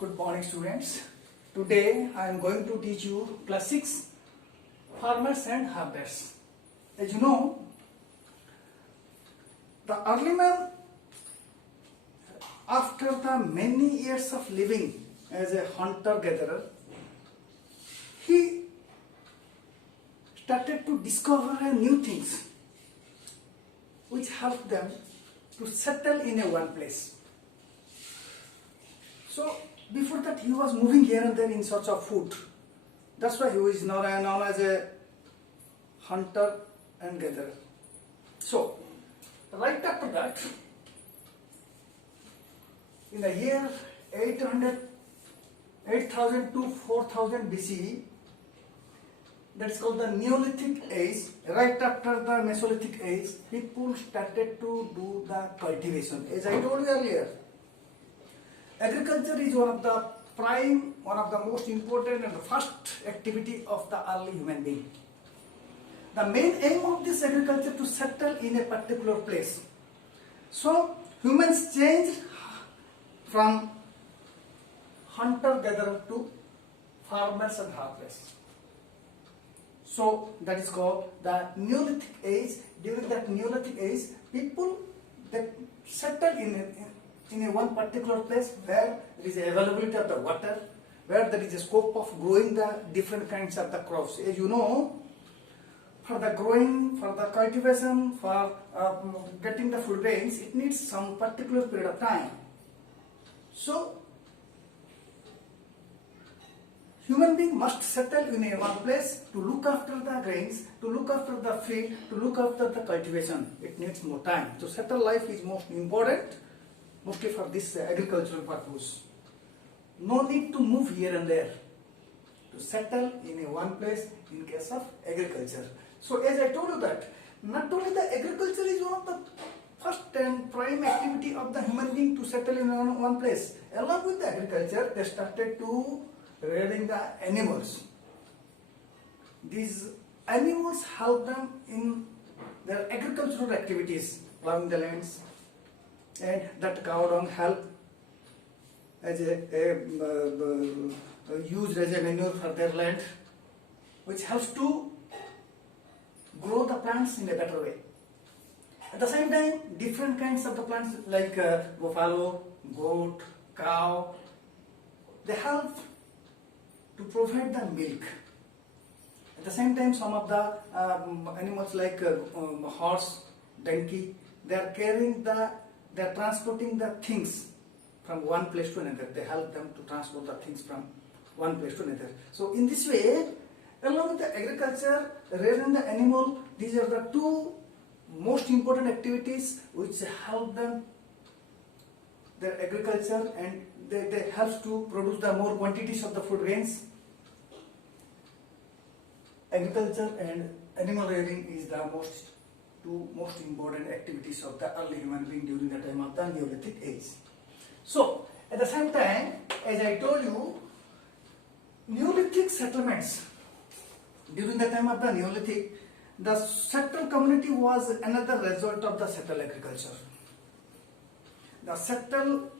Good morning, students. Today I am going to teach you class 6 farmers and harvesters. As you know, the early man, after the many years of living as a hunter-gatherer, he started to discover new things which helped them to settle in a one place. So before that he was moving here and there in search of food. That's why he was known as a hunter and gatherer. So right after that, in the year 8000 to 4000 BCE, that's called the Neolithic age. Right after the Mesolithic age, people started to do the cultivation. As I told you earlier, agriculture is one of the most important and the first activity of the early human being. The main aim of this agriculture to settle in a particular place. So humans changed from hunter-gatherer to farmers and harvesters. So that is called the Neolithic age. During that Neolithic age, people that settle in a one particular place where there is availability of the water, where there is a scope of growing the different kinds of the crops. As you know, for the growing, for the cultivation, for getting the food grains, it needs some particular period of time. So human being must settle in a one place to look after the grains, to look after the field, to look after the cultivation. It needs more time. So settle life is most important, mostly for this agricultural purpose. No need to move here and there. To settle in a one place in case of agriculture. So as I told you that, not only the agriculture is one of the first and prime activity of the human being to settle in one place. Along with the agriculture, they started to rearing the animals. These animals help them in their agricultural activities, plowing the lands, and that cow dung help as used as a manure for their land, which helps to grow the plants in a better way. At the same time, different kinds of the plants like buffalo, goat, cow, they help to provide the milk. At the same time, some of the animals like horse, donkey, they are transporting the things from one place to another. They help them to transport the things from one place to another. So in this way, along with the agriculture, rearing the animal, these are the two most important activities which help them their agriculture, and they help to produce the more quantities of the food grains. Agriculture and animal rearing is the two most important activities of the early human being during the time of the Neolithic age. So at the same time, as I told you, Neolithic settlements, during the time of the Neolithic, the settled community was another result of the settled agriculture. The settled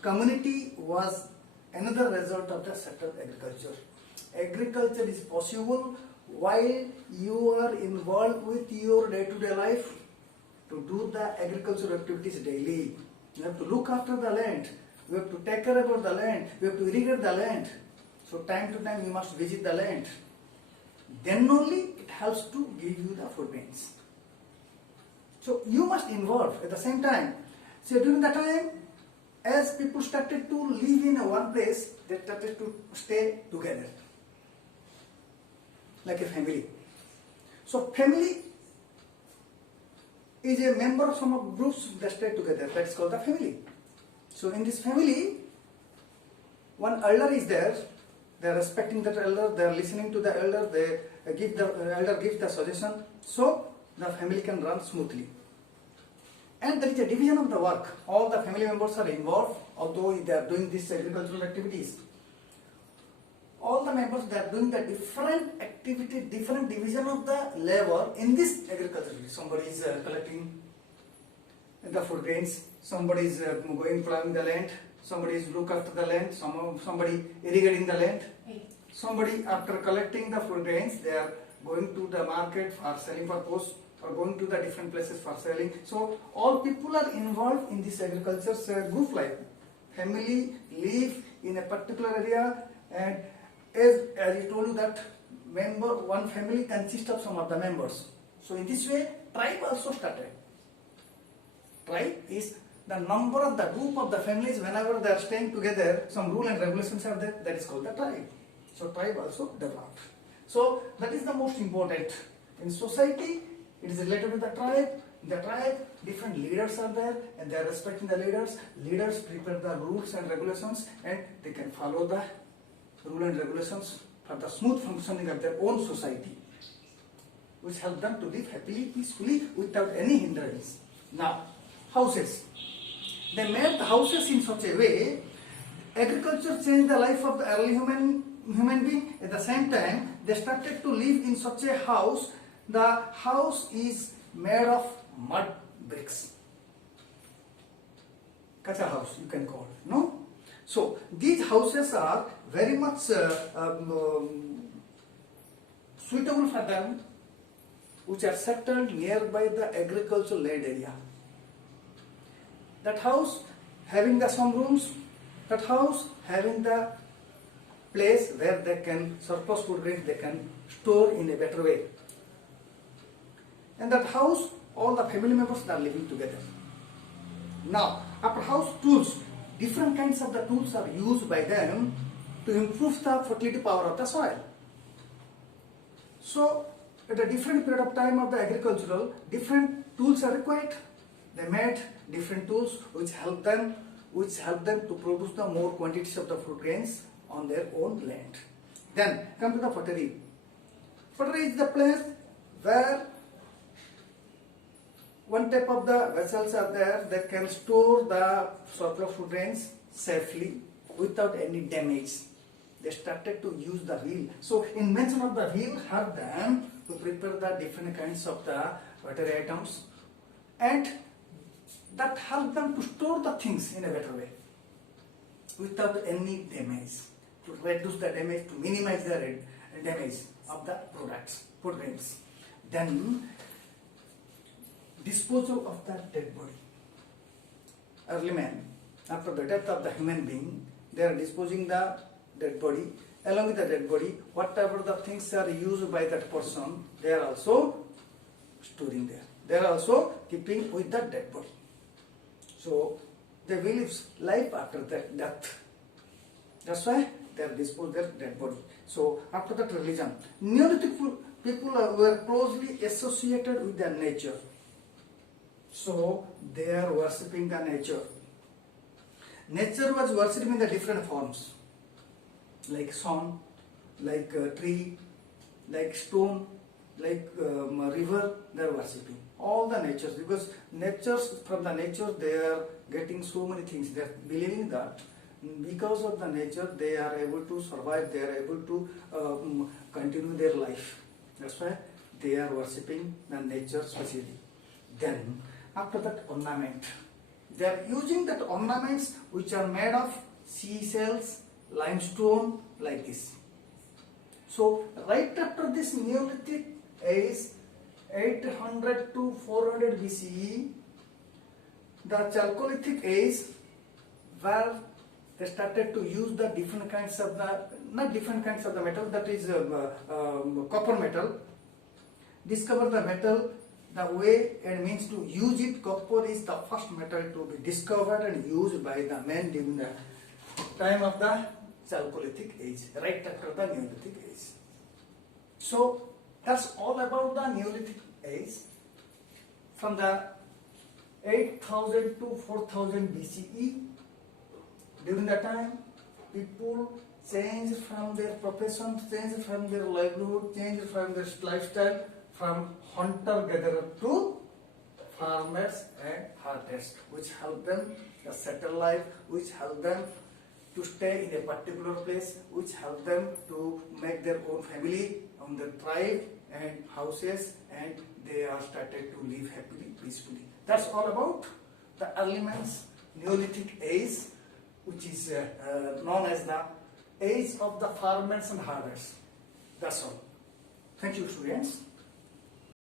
community was another result of the settled agriculture. Agriculture is possible while you are involved with your day-to-day life to do the agricultural activities daily. You have to look after the land, you have to take care about the land, you have to irrigate the land. So time to time you must visit the land. Then only it helps to give you the food grains. So you must involve at the same time. So during that time, as people started to live in one place, they started to stay together like a family. So family is a member of some of groups that stay together. That's called the family. So in this family, one elder is there. They are respecting that elder. They are listening to the elder. The elder gives the suggestion. So the family can run smoothly. And there is a division of the work. All the family members are involved, although they are doing these agricultural activities. All the members, they are doing the different activity, different division of the labor in this agriculture. Somebody is collecting the food grains, somebody is going plowing the land, somebody is look after the land, somebody irrigating the land, somebody after collecting the food grains, they are going to the market for selling purpose or going to the different places for selling. So all people are involved in this agriculture group life. Family live in a particular area, and as I told you that one family consists of some of the members. So in this way, tribe also started. Tribe is the number of the group of the families whenever they are staying together, some rule and regulations are there, that is called the tribe. So tribe also developed. So that is the most important. In society, it is related to the tribe. In the tribe, different leaders are there and they are respecting the leaders. Leaders prepare the rules and regulations and they can follow the rule and regulations for the smooth functioning of their own society, which help them to live happily, peacefully, without any hindrance. Now, houses. They made the houses in such a way, agriculture changed the life of the early human being. At the same time, they started to live in such a house. The house is made of mud bricks. Kacha house, you can call it, no? So, these houses are very much suitable for them, which are settled nearby the agricultural land area. That house having the some rooms, that house having the place where they can surplus food grains they can store in a better way. And that house, all the family members are living together. Now, after house tools, different kinds of the tools are used by them to improve the fertility power of the soil. So, at a different period of time of the agricultural, different tools are required. They made different tools which help them to produce the more quantities of the food grains on their own land. Then come to the pottery. Pottery is the place where one type of the vessels are there that can store the surplus food grains safely without any damage. They started to use the wheel. So invention of the wheel helped them to prepare the different kinds of the pottery items, and that helped them to store the things in a better way without any damage, to reduce the damage, to minimize the damage of the products, food grains. Then disposal of the dead body. Early man, after the death of the human being, they are disposing the dead body. Along with the dead body, whatever the things are used by that person, they are also storing there. They are also keeping with the dead body. So they will live life after that death. That's why they are disposed their dead body. So after that religion, Neolithic people were closely associated with the nature. So they are worshipping the nature. Nature was worshipped in the different forms, like sun, like tree, like stone, like river. They are worshipping all the natures, because from the nature they are getting so many things. They are believing that because of the nature they are able to survive, they are able to continue their life. That's why they are worshipping the nature especially. Then after that, ornament. They are using that ornaments which are made of seashells, limestone, like this. So right after this Neolithic age, 800 to 400 BCE, the Chalcolithic age, where they started to use the different kinds of the metal, that is copper metal. Discover the metal, the way and means to use it. Copper is the first metal to be discovered and used by the men during the time of the Chalcolithic age, right after the Neolithic age. So that's all about the Neolithic age. From the 8000 to 4000 BCE, during that time, people changed from their profession, changed from their livelihood, changed from their lifestyle, from hunter-gatherer to farmers and hunters, which helped them to settle life, which helped them to stay in a particular place, which helped them to make their own family on the tribe and houses, and they are started to live happily, peacefully. That's all about the early man's Neolithic age, which is known as the age of the farmers and harvests. That's all. Thank you, students.